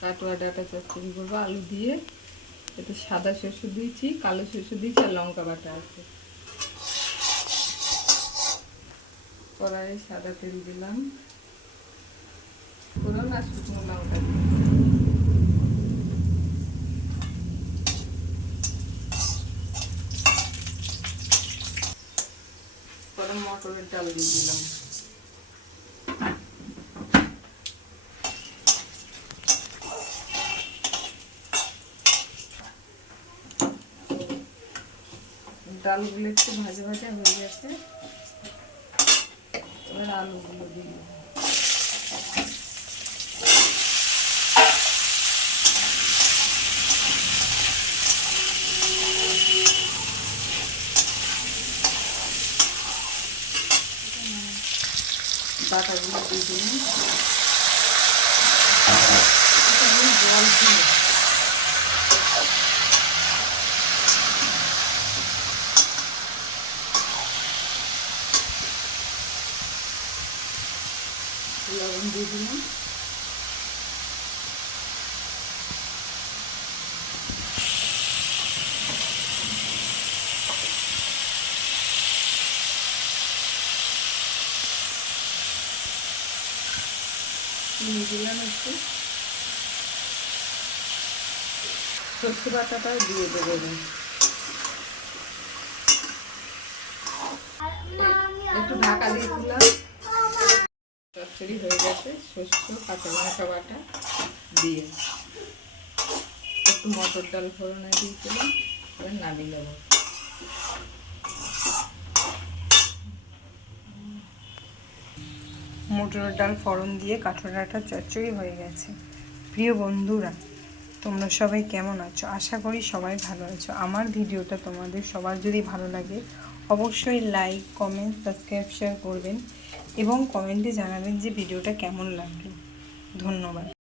Katwa data চচ্চড়ি করব, আলু দিয়ে। এতে সাদা শস্য দিয়েছি, কালো শস্য দিয়েছি, আর লঙ্কা বাটা আছে। কড়াইয়ে সাদা তেল দিলাম। ফোড়ন আর শুকনো লঙ্কা। পরে মটরের ডাল দিয়ে দিলাম। ডালগুলো একটু ভাজা ভাজা হয়ে গেছে। এবার আলুগুলো দিয়ে বাটাগুলো দিয়ে দিলাম। জল দিয়ে লবণ দিয়ে দিলাম। চিনি দিলাম একটু। সর্ষে বাটাটাও দিয়ে দেবো একটু ঢাকা দিয়ে দিলাম। চচ্চড়ি হয়ে গেছে শস্য কাঁচা লঙ্কা বাটা দিয়ে। একটু মটর ডাল ফোড়নে দিয়েছিলাম এবার নামিয়ে নেব মটরের ডাল ফড়ন দিয়ে কাঠোরাটা চচ্চড়ি হয়ে গেছে। প্রিয় বন্ধুরা, তোমরা সবাই কেমন আছো? আশা করি সবাই ভালো আছো। আমার ভিডিওটা তোমাদের সবার যদি ভালো লাগে, অবশ্যই লাইক কমেন্ট সাবস্ক্রাইব শেয়ার করবেন। এবং কমেন্টে জানাবেন যে ভিডিওটা কেমন লাগল। ধন্যবাদ।